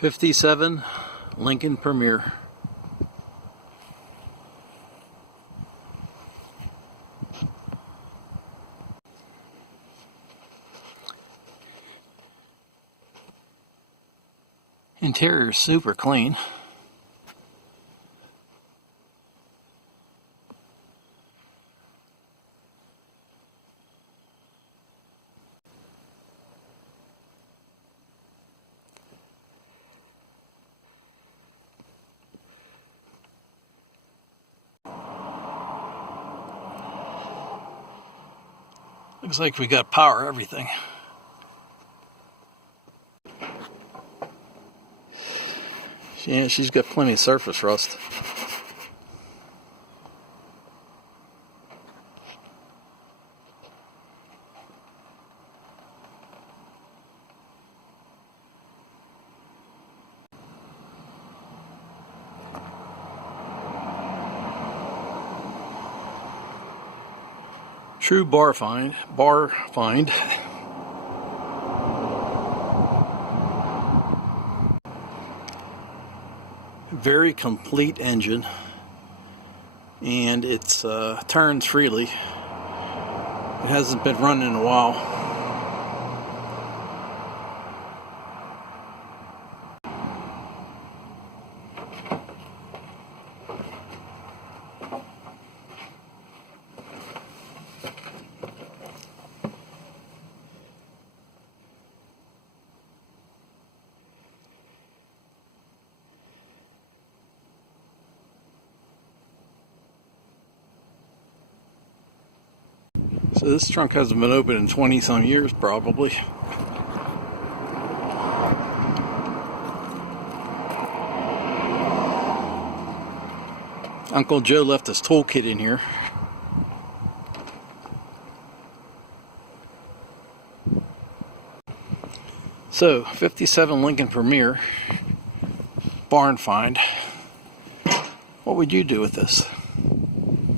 '57 Lincoln Premier. Interior is super clean. Looks like we got power everything. Yeah, she's got plenty of surface rust. True bar find. Very complete engine, and it's turns freely. It hasn't been running in a while. So this trunk hasn't been open in 20 some years probably. Uncle Joe left his toolkit in here. So 57 Lincoln Premier barn find. What would you do with this?